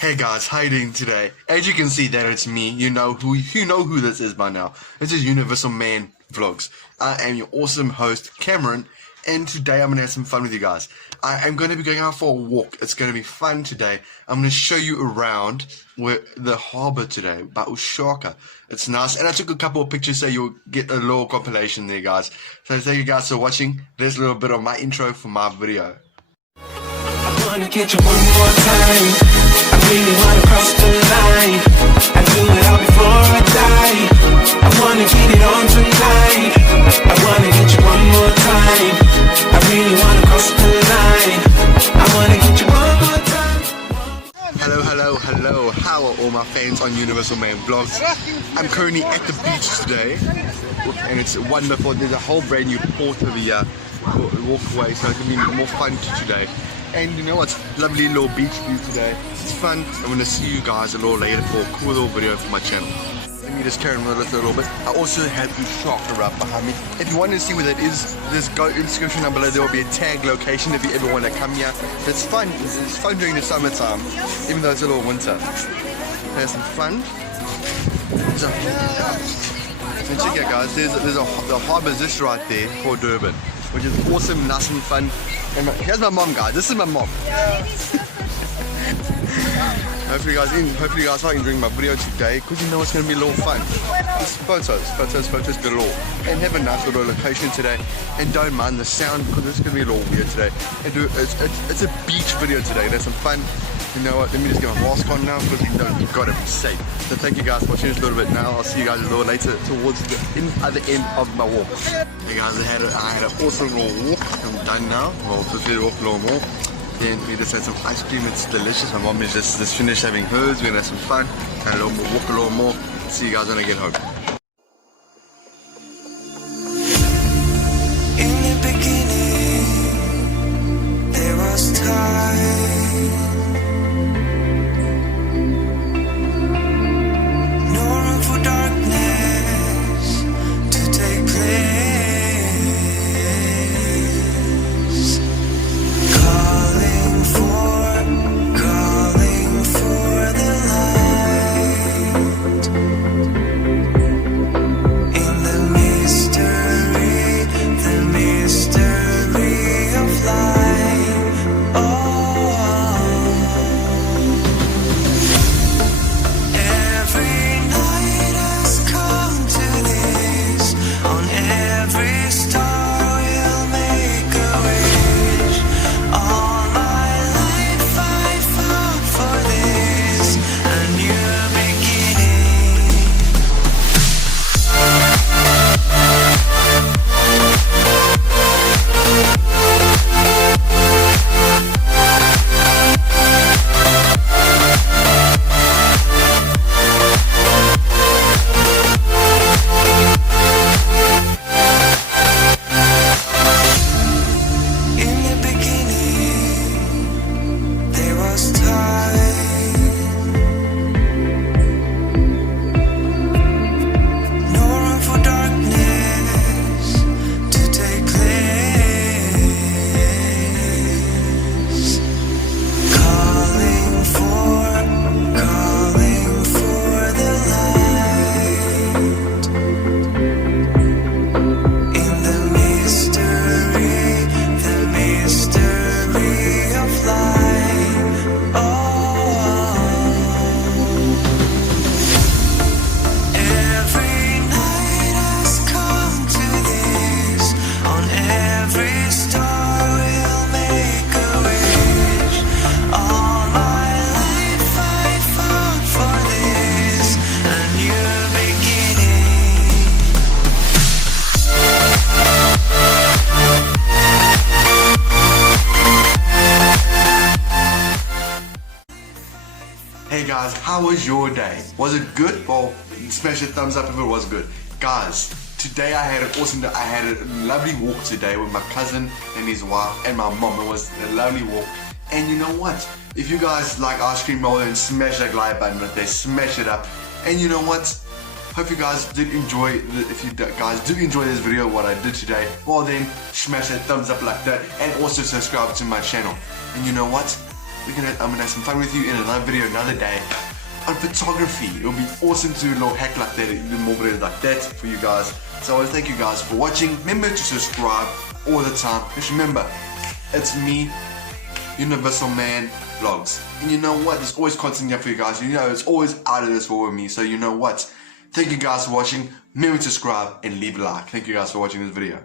Hey guys, how you doing today? As you can see that it's me, you know who this is by now. This is Universal Man Vlogs. I am your awesome host, Cameron, and today I'm gonna have some fun with you guys. I am gonna be going out for a walk. It's gonna be fun today. I'm gonna show you around the harbour today by Ushaka. It's nice, and I took a couple of pictures so you'll get a little compilation there, guys. So thank you guys for watching. There's a little bit of my intro for my video. I wanna get you one more time. I really wanna cross the line. I do it all before I die. I wanna get it on tonight. I wanna get you one more time. I really wanna cross the line. I wanna get you one more time. Hello. How are all my fans on Universal Man Vlogs? I'm currently at the beach today, and it's wonderful. There's a whole brand new port over here. Walk away, so it's gonna be more fun today. And you know what's lovely little beach view today. It's fun. I'm gonna see you guys a little later for a cool little video for my channel. Let me just carry on with it a little bit. I also have the shark right behind me. If you want to see where that is, just go in the description down below. There will be a tag location if you ever want to come here. It's fun. It's fun during the summertime, even though it's a little winter. There's some fun. So check it out, guys. The harbour is just right there for Durban, which is awesome, nice and fun. And here's my mom, guys. This is my mom. Hopefully you guys are enjoying my video today, because you know it's going to be a little fun. Just photos galore. And have a nice little location today. And don't mind the sound, because it's going to be a little weird today. And it's a beach video today. There's some fun. You know what, let me just get my mask on now, because you've got to be safe. So thank you guys for watching this a little bit now. I'll see you guys a little later towards the other end of my walk. Hey guys, I had an awesome little walk. I'm done now. Well, just let it walk a little more. Then we just had some ice cream. It's delicious. My mom is just finished having hers. We're gonna have some fun and a little more, walk a little more. See you guys when I get home. In the beginning, there was time. No room for darkness to take place. Calling for the light. In the mystery of life. Oh, every night has come to this. On every star we'll make a wish. All my life I fought for this, a new beginning. In the beginning, there was time. No room for darkness to take place. Calling for the light. In the mystery of life. Oh, every night has come to this. On every star we'll make a wish. All my life I fought for this, a new beginning. Hey guys, how was your day? Was it good? Well, smash a thumbs up if it was good. Guys, today I had an awesome day. I had a lovely walk today with my cousin and his wife and my mom. It was a lovely walk. And you know what? If you guys like ice cream roll, then smash that like button right there. Smash it up. And you know what? Hope you guys did enjoy, if you guys do enjoy this video, what I did today, well then, smash that thumbs up like that, and also subscribe to my channel. And you know what? I'm gonna have some fun with you in another video another day on photography. It'll be awesome to do a little hack like that, do more videos like that for you guys. So I want to thank you guys for watching. Remember to subscribe all the time. Just remember, it's me, Universal Man Vlogs. And you know what? There's always content here for you guys. You know, it's always out of this world with me. So you know what? Thank you guys for watching. Remember to subscribe and leave a like. Thank you guys for watching this video.